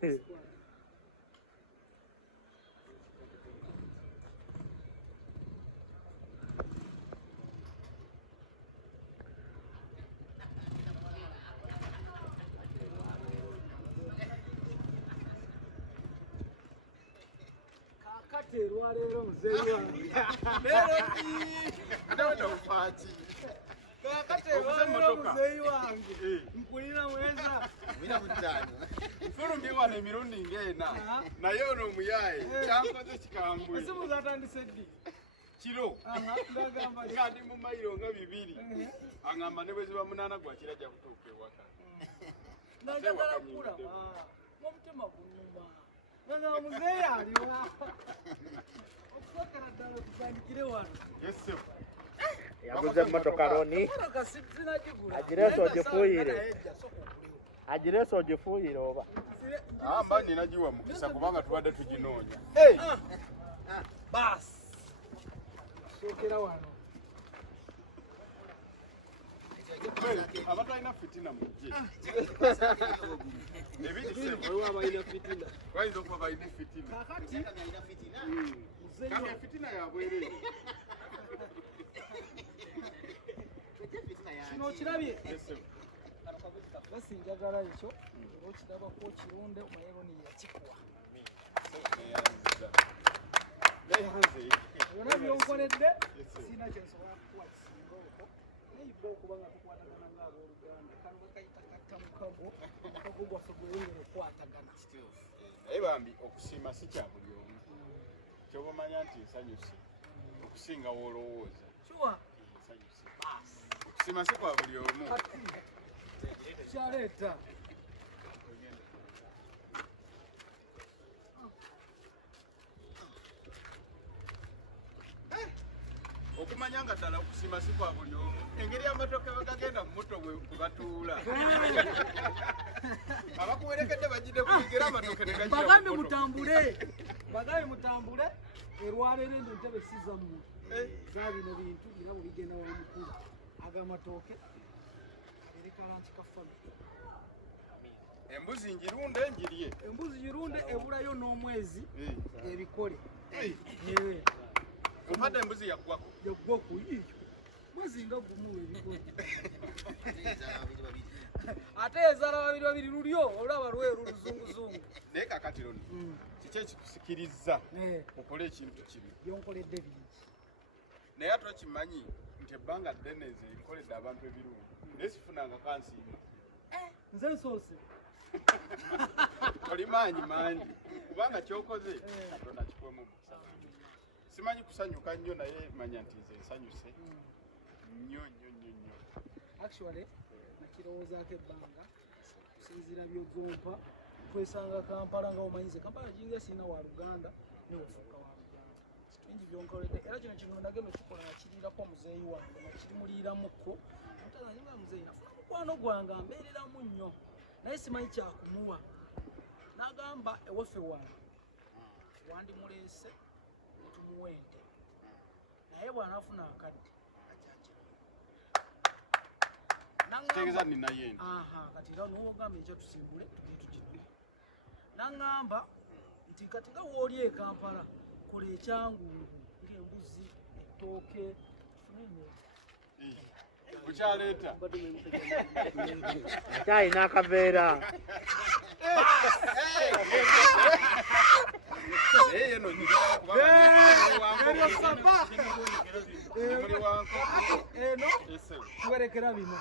Rero mzee wangu. Ndio ufati. Rero mzee wangu. Mkulina mweza. Mina mutano. Mfuru ngiwana emirundi ngena. Naye ono muyaye. Kyankoze kikambwe. Ese muzatandise ddi? Kiro. Ndagamba ngandi mu mayiro nga 2. Angamba ne bweziba 8 gwa kirajja kutuuka ewaka. Ndagala kula. Mumutima gunyuma. Nga mzee aliwa. Okukera ddala kusandikire wano. Yes sir. Yaguze motoka roni. Ajireso ogifuuyire. Ajireso ogifuuyire oba. Mba ninagiwa mukisa kubanga tubadde tuginoonya. Bas. Sokera wano. Abantu alina fitina mujje. Wewe abalina fitina. Wayinza okuba balina fitina. Kakati Kama fitina ya bwerere. Kino kirabye. Yes sir. Basi njagala ekyo. Okiraba ko kirunde omayero ni yakikuwa. Yona byonkoledde sina kyensobola kukuwa kisinga okwo. Naye bo kubanga tukwatagana ng'abooluganda kano bakayita kattamukago omukago gwaffe gweyongera okukwatagana. Naye bambi okusiima si kya buli omu. Kyoba omanya nti nsanyuse okusinga w'olowooza. Sure. Nsanyuse. Okusiima si kwa buli omu. Kyaleeta. Okumanya nga ddala okusiima si kwa buli omu. Engeri amatoke bagagenda mu muto bwe batuula. Abakuwerekedde bagidde kuyigira amatoke ne gagira. Bagambe mutambule. Bagambe mutambule. Erwalero endo ntebe siza mu. Zabino bintu birabo bigenda wa mukulu. Agamatoke. Ereka lanchi kafano. Embuzi njirunde njirye. Embuzi jirunde ebulayo n'omwezi ebikole. Omadde embuzi yaggwako. Yaggwako yiyo. Mwezi nga gumu ebikole. Ate ezaala babiri lulyo olaba lweru luzunguzungu. Naye kakati loni kiki ekikusikiriza okole ekintu kino? Byonkoledde bingi. Naye ate okimanyi nti ebbanga ddene nze nkoledde abantu ebirungi. Naye sifunanga kansiima. Nze nsoose. Oli maanyi. Kubanga kyokoze Katonda kikwemu omukisa. Simanyi kusanyuka nnyo naye manya nti nze nsanyuse. Nnyo. Actually, nakirowoozaako ebbanga kusinziira by'ogompa twesanga Kampala nga omanyize Kampala jinga sina wa Luganda newefuuka wa Luganda. Kingi byonkoledde era kino kino nagenda okikola nakiriirako muzeeyi wange nakirimuliiramukko mutazanyi nga muzeeyi nafuna mukwano gwange ambeereramu nnyo naye simanyi kyakumuwa n'agamba ewaffe wange wandimuleese tumuwe ente naye bw'anaafuna akadde Tegeza nina yente. Kati era n'ogamba ekyo tusimbule tugende. N'angamba nti kati nga wooli e Kampala kola ekyangungu ng'embuzi, ettooke, tufune Bukyaleeta. Akyalina akaveera. Eno nyirira kubanga eno kuwerekera bino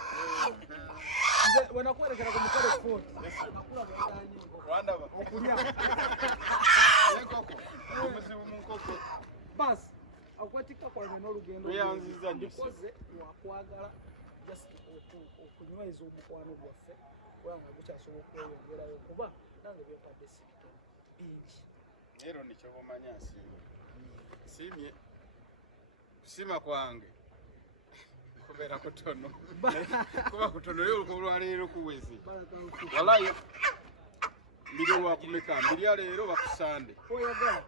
nze wenakuwerekera ku mukole fort nakula mwandanyi wandaba okulya enkoko omuzibu mu nkoko basi akwatika kwange n'olugendo weyanziza ndikoze wakwagala just okunyweza omukwano gwaffe kubanga gukyasobola okweyongerayo kuba nange byempadde sibitono bingi. Ero nikyo bomanya simye kusima kwange kubeera kutono kuba kutono lyo olwaleero kuwezi walayi mbiri wakumeka mbiri leero bakusande oyagala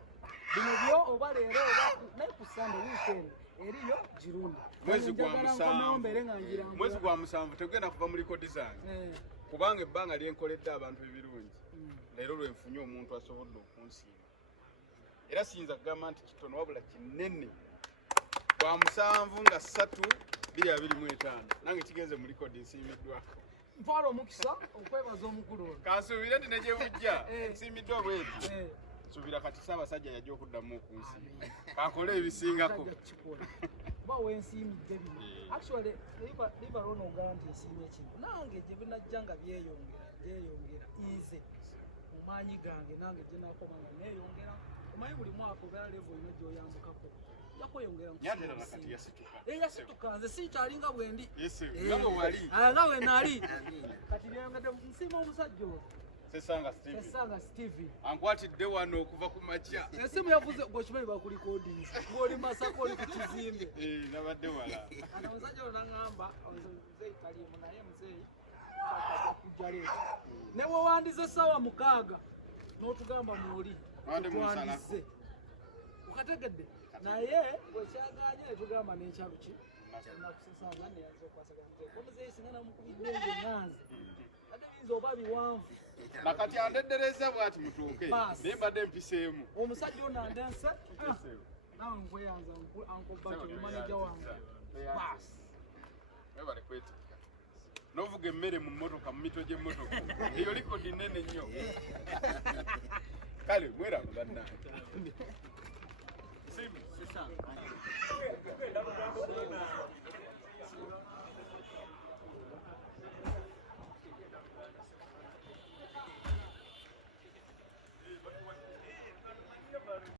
bino byo oba leero oba naye kusande weekend eriyo jirunda mwezi gwa musanvu tegenda kuva muri kodi zange kubanga ebbanga lyenkoledde abantu ebirungi leero lwenfunye omuntu asobodde okunsiima era siyinza kugamba nti kitono wabula kinene kwa 7-3-25 nange kigenze mu likodi nsiimiddwako mpaala omukisa okwebaza omukulu ono kansuubire nti negye bujja nsiimiddwa bweti suubira kati Ssaabasajja yajja okuddamu okunsiima kankole ebisingako kuba wensiimidde bino actually liba lona ogamba nti ensiimye kino nange gye binajja nga byeyongera ize mu maanyi gange nange gye nakoma nga neeyongera omanyi buli mwaka obeera level ino gy'oyambukako ojja kweyongera yasituka nze sikyalinga bwendi nga bwe nali kati byeyongedde nsiima omusajja oyo Sesanga Steve ankwatidde wano okuva ku makya esimu yavuze gwokimanyi bakulikodinga ng'oli Masaka oli ku kizimbe nabadde wala ana omusajja ono naŋŋamba muzeeyi kalimu naye muzeeyi akajja kujja leero ne bwewandize essaawa 6 n'otugamba mwoli twandize okategedde naye bwekyaganye netugamba n'ekyalo ki nakusesanga neyaza okwasagana omuzeeyi singa namukubidde nze nyanze ate biyinza oba biwanvu nakati andeddereza bwati mutuuke naye mbadde mpiseemu omusajja ono andense nawe nkweyanza ankobati omumaneja wange basi webale kwetikka novuga emmere mu mmotoka mu mito gy'emmotoka eyo likodi nnene nnyo kale mweraba bannange